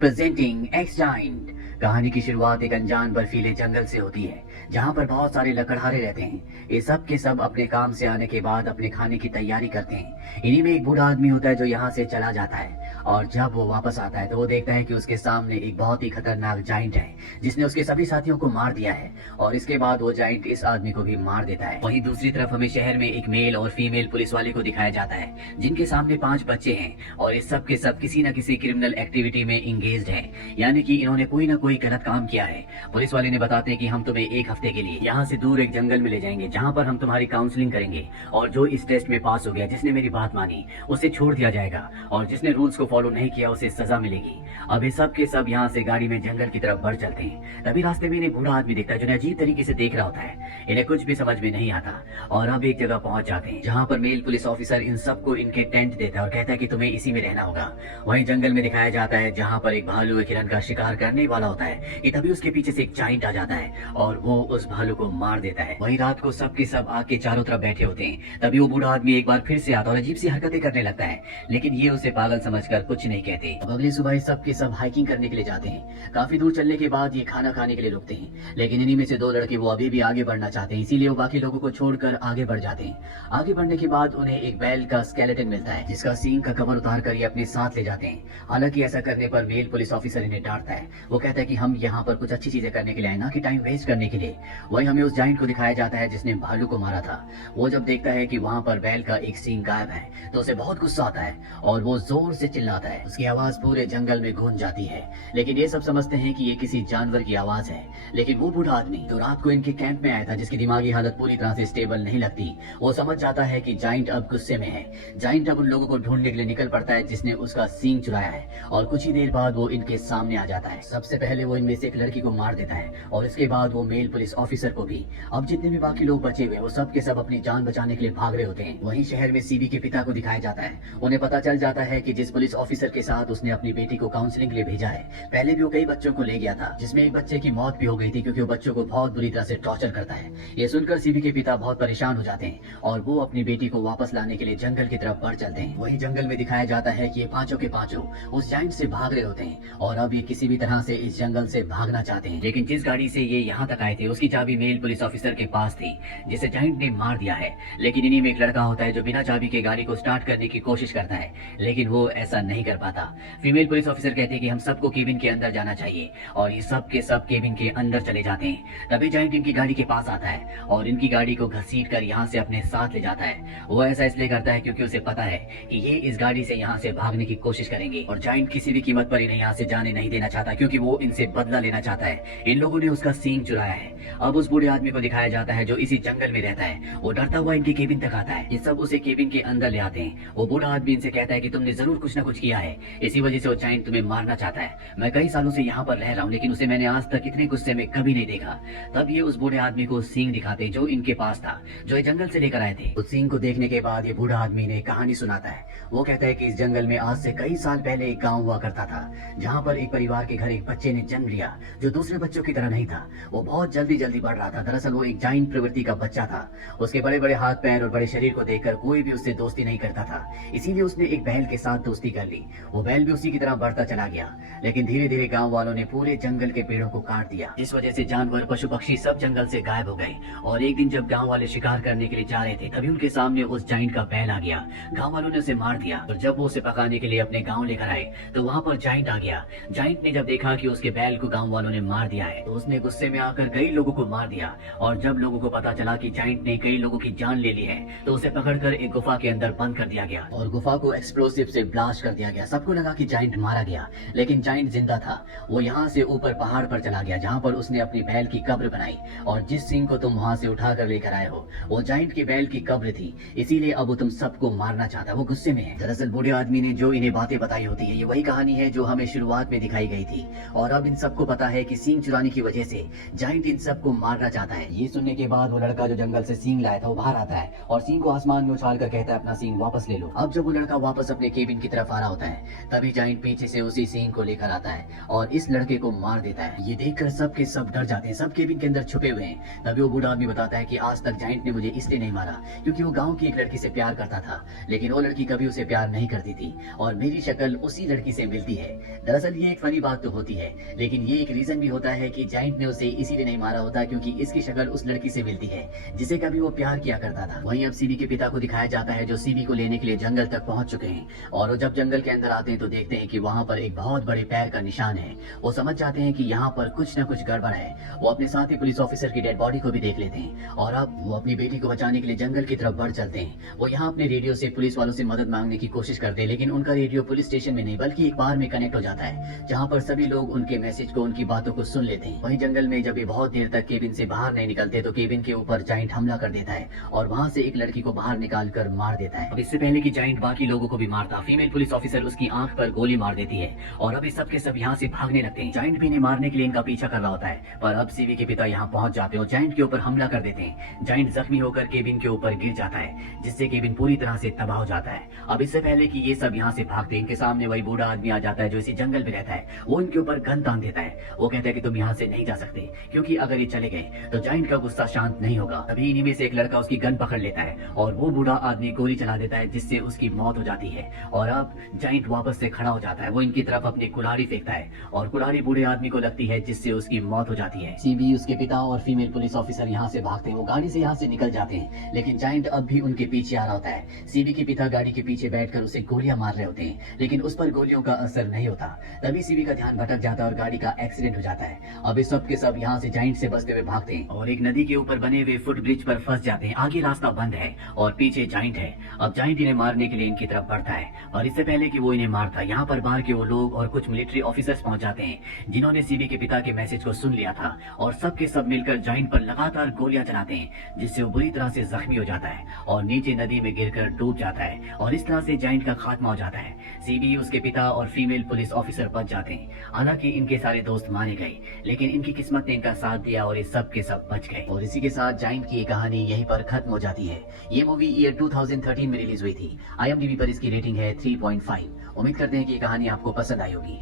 Presenting x giant. कहानी की शुरुआत एक अनजान बर्फीले जंगल से होती है जहाँ पर बहुत सारे लकड़हारे रहते हैं। ये सब के सब अपने काम से आने के बाद अपने खाने की तैयारी करते हैं। इन्हीं में एक बूढ़ा आदमी होता है जो यहाँ से चला जाता है और जब वो वापस आता है तो वो देखता है कि उसके सामने एक बहुत ही खतरनाक जाइंट है जिसने उसके सभी साथियों को मार दिया है और इसके बाद वो जाइंट इस आदमी को भी मार देता है। वहीं दूसरी तरफ हमें शहर में एक मेल और फीमेल पुलिस वाले को दिखाया जाता है जिनके सामने 5 बच्चे हैं और इस सब के सब किसी न किसी क्रिमिनल एक्टिविटी में इंगेज्ड हैं, यानी कि इन्होंने कोई ना कोई गलत काम किया है। पुलिस वाले ने बताते हैं कि हम तुम्हें एक हफ्ते के लिए यहाँ से दूर एक जंगल में ले जाएंगे जहाँ पर हम तुम्हारी काउंसलिंग करेंगे और जो इस टेस्ट में पास हो गया, जिसने मेरी बात मानी, उसे छोड़ दिया जाएगा और जिसने रूल्स को फॉलो नहीं किया उसे सजा मिलेगी। अब ये सब के सब यहाँ से गाड़ी में जंगल की तरफ बढ़ चलते हैं। तभी रास्ते में इन्हें बूढ़ा आदमी दिखता है जो अजीब तरीके से देख रहा होता है। इन्हें कुछ भी समझ में नहीं आता और अब एक जगह पहुंच जाते हैं जहाँ पर मेल पुलिस ऑफिसर इन सबको इनके टेंट देता है और कहता है कि तुम्हें इसी में रहना होगा। वहीं जंगल में दिखाया जाता है जहाँ पर एक भालू एक हिरन का शिकार करने वाला होता है कि तभी उसके पीछे से एक जाइंट आ जाता है और वो उस भालू को मार देता है। वहीं रात को सब के सब आग के चारों तरफ बैठे होते हैं। तभी वो बूढ़ा आदमी एक बार फिर से आता और अजीब सी हरकतें करने लगता है, लेकिन ये उसे पागल समझकर कुछ नहीं कहते। अब अगली सुबह सब के सब हाइकिंग करने के लिए जाते हैं। काफी दूर चलने के बाद ये खाना खाने के लिए रुकते हैं, लेकिन इन्हीं में से 2 लड़के वो अभी भी आगे बढ़ना चाहते हैं, इसीलिए वो बाकी लोगों को छोड़कर आगे बढ़ जाते हैं। आगे बढ़ने के बाद उन्हें एक बैल का स्केलेटन मिलता है जिसका सींग का कवर उतार कर ये अपने साथ ले जाते हैं। हालांकि ऐसा करने पर मेल पुलिस ऑफिसर इन्हें डांटता है। वो कहता है कि हम यहाँ पर कुछ अच्छी चीजें करने के लिए आए, ना कि टाइम वेस्ट करने के लिए। वहीं हमें उस जाइंट को दिखाया जाता है जिसने भालू को मारा था। वो जब देखता है कि वहाँ पर बैल का एक सींग गायब है तो उसे बहुत गुस्सा आता है और वो जोर से चिल्लाता है। उसकी आवाज पूरे जंगल में गूंज जाती है, लेकिन ये सब समझते हैं कि ये किसी जानवर की आवाज है। लेकिन वो बूढ़ा आदमी जो रात को इनके कैंप में आया था, जिसकी दिमागी हालत पूरी तरह से स्टेबल नहीं लगती, वो समझ जाता है कि जाइंट अब गुस्से में है। जाइंट अब उन लोगों को ढूंढने के लिए निकल पड़ता है जिसने उसका सींग चुराया है और कुछ ही देर बाद वो इनके सामने आ जाता है। सबसे पहले वो इनमें से एक लड़की को मार देता है और इसके बाद वो मेल पुलिस ऑफिसर को भी। अब जितने भी बाकी लोग बचे हुए वो सब के सब अपनी जान बचाने के लिए भाग रहे होते हैं। वहीं शहर में सीबी के पिता को दिखाया जाता है। उन्हें पता चल जाता है कि जिस पुलिस ऑफिसर के साथ उसने अपनी बेटी को काउंसलिंग के लिए भेजा है, पहले भी वो कई बच्चों को ले गया था, जिसमें एक बच्चे की मौत भी हो गई थी क्योंकि वो बच्चों को बहुत बुरी तरह से टॉर्चर करता है। ये सुनकर सीबी के पिता बहुत परेशान हो जाते हैं और वो अपनी बेटी को वापस लाने के लिए जंगल की तरफ बढ़ चलते हैं। वहीं जंगल में दिखाया जाता है कि ये पांचों के पांचों उस जाइंट से भाग रहे होते हैं और अब ये किसी भी तरह से इस जंगल से भागना चाहते हैं। लेकिन जिस गाड़ी से ये यहाँ तक आए थे उसकी चाबी मेल पुलिस ऑफिसर के पास थी जिसे जाइंट ने मार दिया है। लेकिन इन्हीं में एक लड़का होता है जो बिना चाबी के गाड़ी को स्टार्ट करने की कोशिश करता है, लेकिन वो ऐसा नहीं कर पाता। फीमेल पुलिस ऑफिसर कहती है कि हम सबको केबिन के अंदर जाना चाहिए और ये सब के सब केबिन के अंदर चले जाते हैं। तभी जाइंट इनकी गाड़ी के पास आता है और इनकी गाड़ी को घसीट कर यहाँ से अपने साथ ले जाता है। वो ऐसा इसलिए करता है क्योंकि उसे पता है कि ये इस गाड़ी से यहाँ से भागने की कोशिश करेंगे और जाइंट किसी भी कीमत पर इन्हें यहाँ से जाने नहीं देना चाहता क्योंकि वो इनसे बदला लेना चाहता है। इन लोगों ने उसका सींग चुराया है। अब उस बूढ़े आदमी को दिखाया जाता है जो इसी जंगल में रहता है। वो डरता हुआ इनकी केबिन तक आता है। ये सब उसे केबिन के अंदर ले आते हैं। वो बूढ़ा आदमी इनसे कहता है कि तुमने जरूर कुछ न कुछ किया है, इसी वजह से वो जाइंट तुम्हें मारना चाहता है। मैं कई सालों से यहाँ पर रह रहा हूँ लेकिन उसे मैंने आज तक इतने गुस्से में कभी नहीं देखा। तब ये उस बूढ़े आदमी को सींग दिखाते जो इनके पास था, जो ये जंगल से लेकर आए थे। उस सींग को देखने के बाद ये बूढ़ा आदमी ने कहानी सुनाता है। वो कहता है कि इस जंगल में आज से कई साल पहले एक गाँव हुआ करता था जहाँ पर एक परिवार के घर एक बच्चे ने जन्म लिया जो दूसरे बच्चों की तरह नहीं था। वो बहुत जल्दी जल्दी बढ़ रहा था। दरअसल वो एक जाइंट प्रवृत्ति का बच्चा था। उसके बड़े बड़े हाथ पैर और बड़े शरीर को देखकर कोई भी उससे दोस्ती नहीं करता था, इसीलिए उसने एक बैल के साथ दोस्ती कर ली। वो बैल भी उसी की तरह बढ़ता चला गया, लेकिन धीरे धीरे गांव वालों ने पूरे जंगल के पेड़ों को काट दिया। इस वजह से जानवर पशु पक्षी सब जंगल से गायब हो गए और एक दिन जब गांव वाले शिकार करने के लिए जा रहे थे तभी उनके सामने उस जाइंट का बैल आ गया। गांव वालों ने उसे मार दिया और जब वो उसे पकाने के लिए अपने गाँव लेकर आए तो वहाँ पर जाइंट आ गया। जाइंट ने जब देखा कि उसके बैल को गाँव वालों ने मार दिया है तो उसने गुस्से में आकर कई लोगों को मार दिया और जब लोगों को पता चला कि जाइंट ने कई लोगों की जान ले ली है तो उसे पकड़कर एक गुफा के अंदर बंद कर दिया गया और गुफा को एक्सप्लोसिव से ब्लास्ट कर दिया गया। सबको लगा कि जाइंट मारा गया, लेकिन जाइंट जिंदा था। वो यहाँ से ऊपर पहाड़ पर चला गया जहाँ पर उसने अपनी बैल की कब्र बनाई और जिस सिंह को तुम वहाँ से उठा कर लेकर आए हो वो जाइंट की बैल की कब्र थी, इसीलिए अब वो तुम सबको मारना चाहता है। वो गुस्से में है। दरअसल बूढ़े आदमी ने जो इन्हें बातें बताई होती है ये वही कहानी है जो हमें शुरुआत में दिखाई गई थी और अब इन सबको पता है कि सींग चुराने की वजह से जाइंट इन सबको मारना चाहता है। ये सुनने के बाद वो लड़का जो जंगल से सींग लाया था वो बाहर आता है और सींग को आसमान में उछाल कर कहता है अपना सींग वापस ले लो। अब जब वो लड़का वापस अपने केबिन की तरफ आ रहा होता है तभी जाइंट पीछे से उसी सींग को लेकर आता है और इस लड़के को मार देता है। ये देखकर सब के सब डर जाते हैं, सब केबिन के अंदर छुपे हुए हैं। तभी वो बूढ़ा आदमी बताता है कि आज तक जाइंट ने मुझे इसलिए नहीं मारा क्योंकि वो गाँव की एक लड़की से प्यार करता था, लेकिन वो लड़की कभी उसे प्यार नहीं करती थी और मेरी शक्ल उसी लड़की से मिलती है। दरअसल ये एक फनी बात तो होती है, लेकिन ये एक रीजन भी होता है कि जाइंट ने उसे इसीलिए नहीं मारा होता क्योंकि इसकी शक्ल उस लड़की से मिलती है जिसे कभी वो प्यार किया करता था। वहीं अब सीबी के पिता को दिखाया जाता है जो सीबी को लेने के लिए जंगल तक पहुंच चुके हैं और वो जब जंगल के अंदर आते हैं तो देखते हैं कि वहां पर एक बहुत बड़े पैर का निशान है। वो समझ जाते हैं कि यहाँ पर कुछ न कुछ गड़बड़ है। वो अपने साथ ही पुलिस ऑफिसर की डेड बॉडी को भी देख लेते हैं और अब वो अपनी बेटी को बचाने के लिए जंगल की तरफ बढ़ चलते हैं। वो यहाँ अपने रेडियो से पुलिस वालों से मदद मांगने की कोशिश करते हैं, लेकिन उनका रेडियो पुलिस स्टेशन में नहीं बल्कि एक बार में कनेक्ट हो जाता है जहाँ पर सभी लोग उनके मैसेज को, उनकी बातों को सुन लेते हैं। वहीं जंगल में जब ये बहुत देर तक केबिन से बाहर नहीं निकलते तो केबिन के ऊपर जाइंट हमला कर देता है और वहाँ से एक लड़की को बाहर निकाल कर मार देता है। अब इससे पहले कि जाइंट बाकी लोगों को भी मारता, फीमेल पुलिस ऑफिसर उसकी आंख पर गोली मार देती है और अब सब के सब यहाँ से भागने लगते हैं। जाइंट भी इन्हें मारने के लिए इनका पीछा कर रहा होता है, पर अब सीवी के पिता यहाँ पहुंच जाते हैं और जाइंट के ऊपर हमला कर देते हैं। जाइंट जख्मी होकर केबिन के ऊपर गिर जाता है जिससे केबिन पूरी तरह से तबाह हो जाता है। अब इससे पहले कि ये सब यहाँ से भागते इनके सामने वही बूढ़ा आदमी आ जाता है जो इसी जंगल में रहता है। वो इनके ऊपर गन तान देता है। वो कहता है कि तुम यहाँ से नहीं जा सकते क्योंकि अगर ये चले गए तो जाइंट का गुस्सा शांत नहीं होगा। तभी इन्हीं में से एक लड़का उसकी गन पकड़ लेता है और वो बूढ़ा आदमी गोली चला देता है जिससे उसकी मौत हो जाती है और अब जाइंट वापस से खड़ा हो जाता है। वो इनकी तरफ अपनी कुल्हाड़ी फेंकता है और कुल्हाड़ी बूढ़े आदमी को लगती है जिससे उसकी मौत हो जाती है। सीबी, उसके पिता और फीमेल पुलिस ऑफिसर यहाँ से भागते हैं। वो गाड़ी से यहाँ से निकल जाते हैं, लेकिन जाइंट अब भी उनके पीछे आ रहा होता है। सीबी के पिता गाड़ी के पीछे बैठकर उसे गोलियां मार रहे होते हैं, लेकिन उस पर गोलियों का असर नहीं होता। तभी सीबी का ध्यान भटक जाता है और गाड़ी का एक्सीडेंट हो जाता है। अब इस सब के सब यहाँ से जाइंट से बचते हुए भागते हैं और एक नदी के ऊपर बने हुए फुट ब्रिज पर फंस जाते हैं। आगे रास्ता बंद है और पीछे जाइंट है। अब जाइंट इन्हें मारने के लिए इनकी तरफ बढ़ता है और इससे पहले कि वो इन्हें मारता, यहाँ पर बाहर के वो लोग और कुछ मिलिट्री ऑफिसर्स पहुंच जाते हैं जिन्होंने सीबी के पिता के मैसेज को सुन लिया था और सब के सब मिलकर जाइंट पर लगातार गोलियां चलाते हैं जिससे वो बुरी तरह से जख्मी हो जाता है और नीचे नदी में गिरकर डूब जाता है और इस तरह से जाइंट का खात्मा हो जाता है। सीबी, उसके पिता और फीमेल पुलिस ऑफिसर बच जाते हैं। हालांकि इनके सारे दोस्त मारे गए, लेकिन इनकी किस्मत ने इनका साथ दिया और ये सब के सब बच गए। और इसी के साथ जाइंट की ये कहानी यहीं पर खत्म हो जाती है। ये मूवी ईयर 2013 में रिलीज हुई थी। IMDb पर इसकी रेटिंग है 3.5। उम्मीद करते हैं कि ये कहानी आपको पसंद आई होगी।